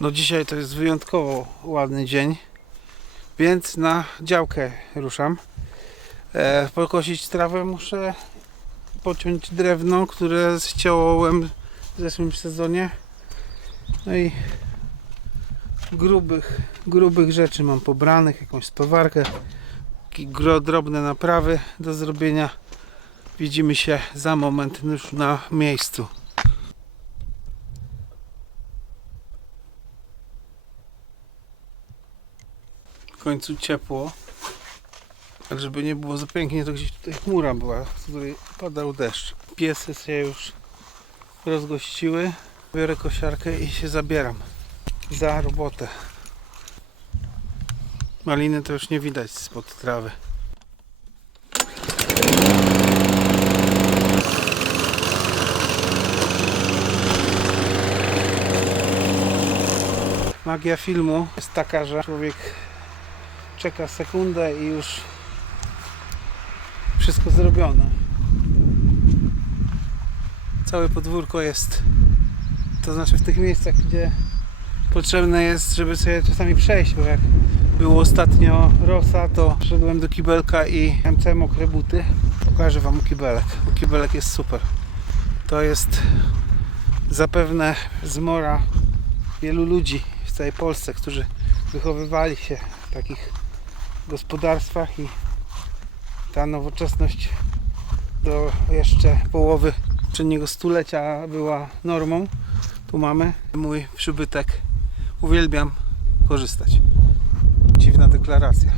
No dzisiaj to jest wyjątkowo ładny dzień, więc na działkę ruszam. E, pokosić trawę muszę, pociąć drewno, które ściąłem w zeszłym sezonie. No i grubych, grubych rzeczy mam pobranych, jakąś spawarkę, drobne naprawy do zrobienia. Widzimy się za moment już na miejscu. Końcu ciepło. Ale żeby nie było za pięknie, to gdzieś tutaj chmura była, z której padał deszcz. Piesy się już rozgościły. Biorę kosiarkę i się zabieram za robotę. Maliny to już nie widać spod trawy. Magia filmu jest taka, że człowiek czeka sekundę i już wszystko zrobione. Całe podwórko jest, to znaczy w tych miejscach, gdzie potrzebne jest, żeby sobie czasami przejść, bo jak było ostatnio rosa, to szedłem do kibelka i MC mokre buty. Pokażę Wam kibelek, kibelek jest super. To jest zapewne zmora wielu ludzi w całej Polsce, którzy wychowywali się w takich gospodarstwach i ta nowoczesność do jeszcze połowy poprzedniego stulecia była normą. Tu mamy mój przybytek. Uwielbiam korzystać. Dziwna deklaracja.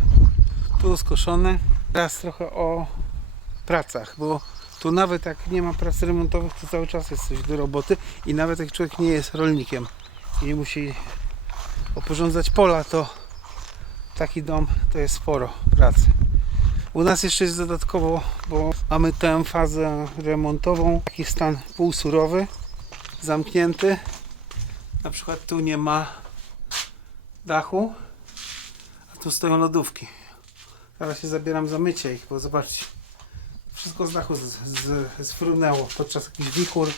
Tu skoszone. Teraz trochę o pracach, bo tu nawet jak nie ma prac remontowych, to cały czas jest coś do roboty i nawet jak człowiek nie jest rolnikiem i musi oporządzać pola, to taki dom to jest sporo pracy. U nas jeszcze jest dodatkowo, bo mamy tę fazę remontową, taki stan półsurowy, zamknięty. Na przykład tu nie ma dachu, a tu stoją lodówki. Teraz się zabieram za mycie ich, bo zobaczcie, wszystko z dachu z, podczas jakichś wichur.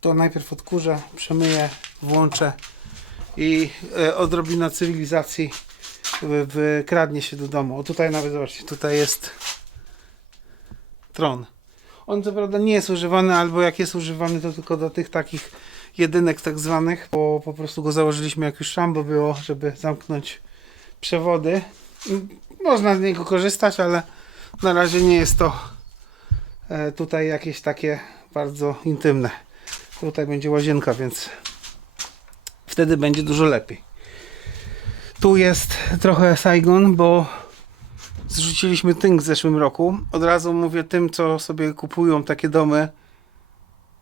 To najpierw odkurzę, przemyję, włączę i e, odrobina cywilizacji w- wykradnie się do domu. O tutaj nawet zobaczcie, tutaj jest tron. On co prawda nie jest używany, albo jak jest używany, to tylko do tych takich jedynek tak zwanych, bo po prostu go założyliśmy jak już szambo było, żeby zamknąć przewody. Można z niego korzystać, ale na razie nie jest to e, tutaj jakieś takie bardzo intymne. Tutaj będzie łazienka, więc wtedy będzie dużo lepiej. Tu jest trochę Saigon, bo zrzuciliśmy tynk w zeszłym roku. Od razu mówię tym, co sobie kupują takie domy.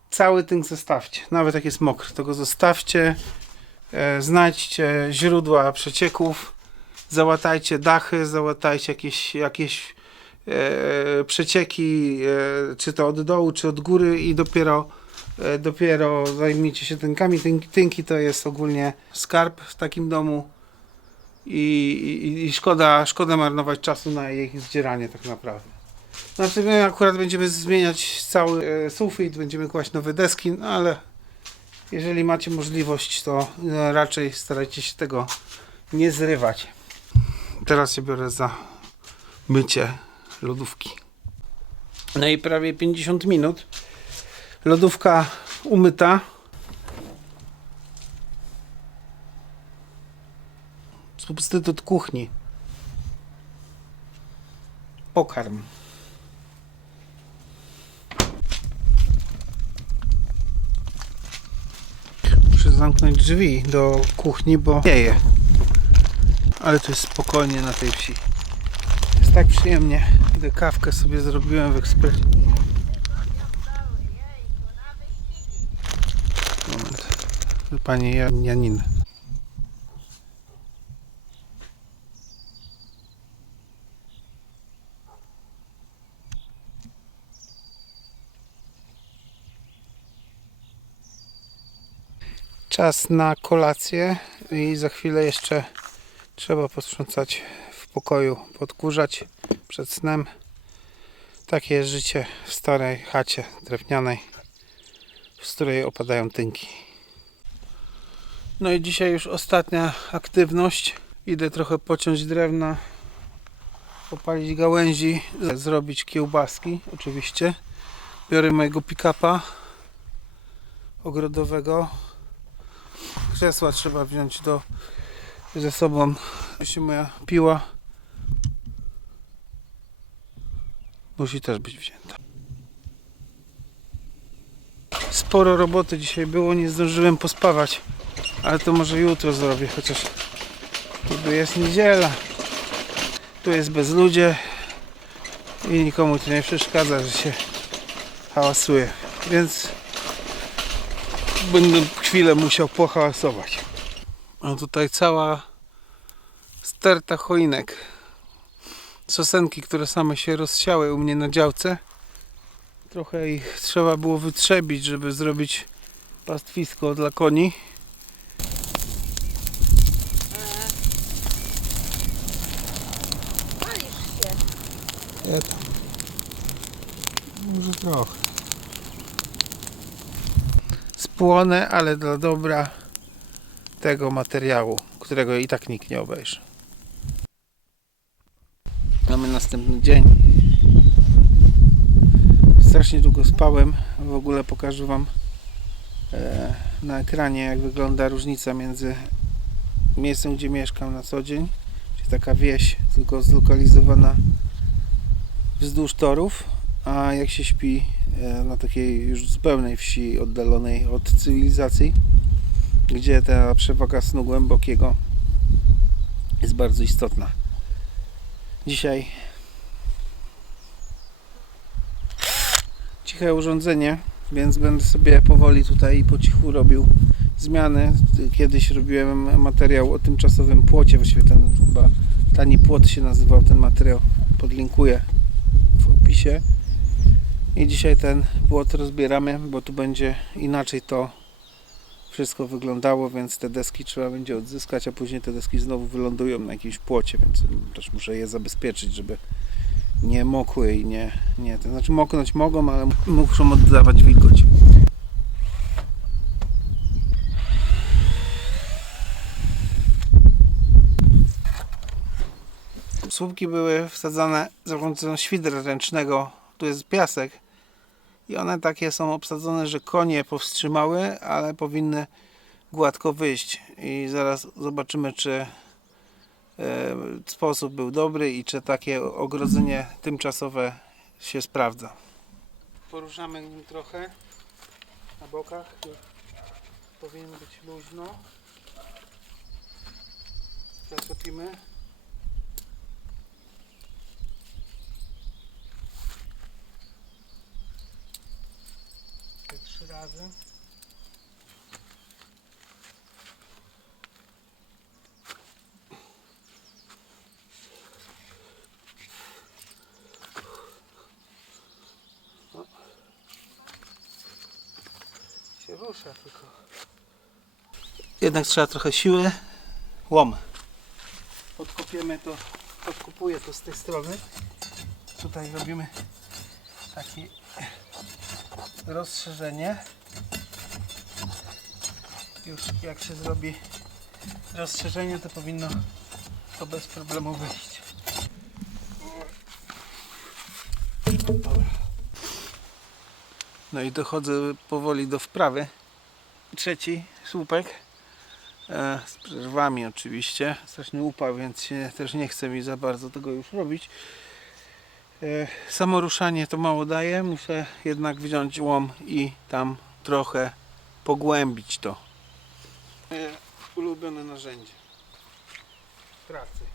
Cały tynk zostawcie. Nawet jak jest mokry, to go zostawcie. E, znajdźcie źródła przecieków. Załatajcie dachy, załatajcie jakieś, jakieś e, przecieki, e, czy to od dołu, czy od góry i dopiero dopiero zajmijcie się tynkami. Tynki, tynki to jest ogólnie skarb w takim domu i, i, i szkoda, szkoda marnować czasu na ich zdzieranie tak naprawdę. Znaczy my akurat będziemy zmieniać cały e, sufit, będziemy kłaść nowe deski, no ale jeżeli macie możliwość, to e, raczej starajcie się tego nie zrywać. Teraz się biorę za mycie lodówki. No i prawie 50 minut. Lodówka umyta. Substytut kuchni. Pokarm. Muszę zamknąć drzwi do kuchni, bo wieje. Ale to jest spokojnie na tej wsi. Jest tak przyjemnie. Idę kawkę sobie zrobiłem w ekspresie. Moment. Pani Jan- Janiny. Czas na kolację i za chwilę jeszcze trzeba posprzątać w pokoju, podkurzać przed snem. Takie jest życie w starej chacie drewnianej, z której opadają tynki. No i dzisiaj już ostatnia aktywność. Idę trochę pociąć drewna, popalić gałęzi, zrobić kiełbaski oczywiście. Biorę mojego pick-upa ogrodowego. Krzesła trzeba wziąć do, ze sobą. Jeśli moja piła musi też być wzięta. Sporo roboty dzisiaj było, nie zdążyłem pospawać, ale to może jutro zrobię, chociaż niby jest niedziela. Tu jest bezludzie i nikomu to nie przeszkadza, że się hałasuje, więc będę chwilę musiał pohałasować. A tutaj cała sterta choinek. Sosenki, które same się rozsiały u mnie na działce. Trochę ich trzeba było wytrzebić, żeby zrobić pastwisko dla koni. Palisz się. Ja tam. Może trochę. Spłonę, ale dla dobra tego materiału, którego i tak nikt nie obejrzy. Mamy następny dzień. Strasznie długo spałem. W ogóle pokażę Wam e, na ekranie, jak wygląda różnica między miejscem, gdzie mieszkam na co dzień, czyli taka wieś, tylko zlokalizowana wzdłuż torów, a jak się śpi e, na takiej już zupełnej wsi oddalonej od cywilizacji, gdzie ta przewaga snu głębokiego jest bardzo istotna. Dzisiaj ciche urządzenie, więc będę sobie powoli tutaj po cichu robił zmiany. Kiedyś robiłem materiał o tymczasowym płocie, właściwie ten chyba tani płot się nazywał ten materiał, podlinkuję opisie. I dzisiaj ten płot rozbieramy, bo tu będzie inaczej to wszystko wyglądało, więc te deski trzeba będzie odzyskać, a później te deski znowu wylądują na jakimś płocie, więc też muszę je zabezpieczyć, żeby nie mokły i nie, nie to znaczy moknąć mogą, ale muszą oddawać wilgoć. Słupki były wsadzane za pomocą świdra ręcznego. Tu jest piasek i one takie są obsadzone, że konie powstrzymały, ale powinny gładko wyjść. I zaraz zobaczymy, czy e, sposób był dobry i czy takie ogrodzenie tymczasowe się sprawdza. Poruszamy nim trochę na bokach. Powinno być luźno. Zaczepimy. te trzy razy. O. Się rusza tylko. Jednak trzeba trochę siły. Łom. Podkopiemy to, podkopuję to z tej strony. Tutaj robimy taki rozszerzenie. Już jak się zrobi rozszerzenie, to powinno to bez problemu wyjść. No i dochodzę powoli do wprawy. Trzeci słupek. E, z przerwami oczywiście. Straszny upał, więc się też nie chce mi za bardzo tego już robić. E, Samo ruszanie to mało daje, muszę jednak wziąć łom i tam trochę pogłębić to. E, Ulubione narzędzie pracy.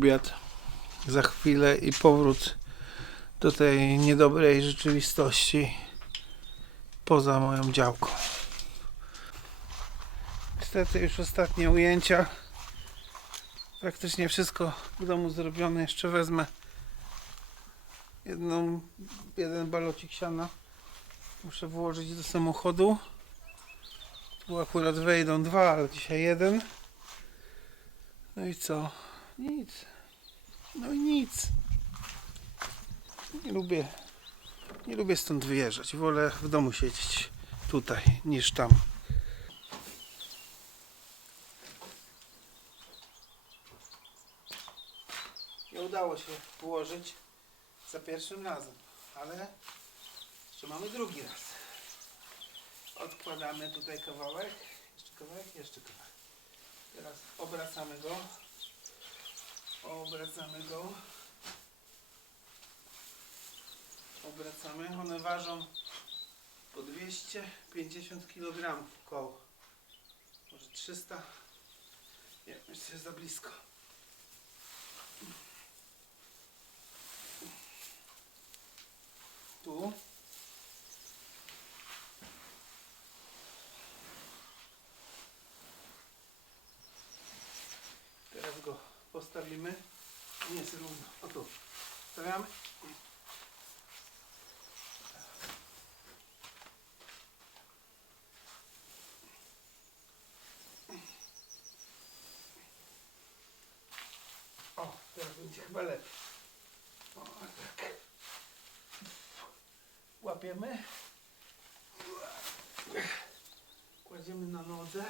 Obiad za chwilę i powrót do tej niedobrej rzeczywistości poza moją działką. Niestety już ostatnie ujęcia. Praktycznie wszystko w domu zrobione. Jeszcze wezmę jedną, jeden balocik siana. Muszę włożyć do samochodu. Tu akurat wejdą dwa, ale dzisiaj jeden. No i co? Nic. No i nic. Nie lubię. Nie lubię stąd wyjeżdżać. Wolę w domu siedzieć tutaj niż tam. Nie udało się włożyć za pierwszym razem, ale jeszcze mamy drugi raz. Odkładamy tutaj kawałek, jeszcze kawałek, jeszcze kawałek. Teraz obracamy go. Obracamy go. Obracamy. One ważą po 250 kg koło. Może 300. Nie, myślę, że za blisko. Tu. Teraz go postawimy. Nie jest równo. O tu. Stawiamy. O, teraz będzie chyba lepiej. O, tak. Łapiemy. Kładziemy na nodze.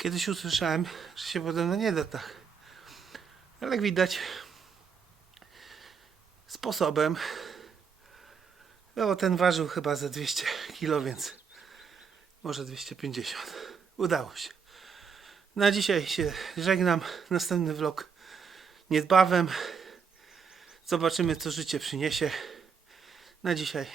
Kiedyś usłyszałem, że się podobno nie da tak. Ale jak widać, sposobem. No, ten ważył chyba ze 200 kg, więc może 250. Udało się. Na dzisiaj się żegnam. Następny vlog niedbawem. Zobaczymy, co życie przyniesie. Na dzisiaj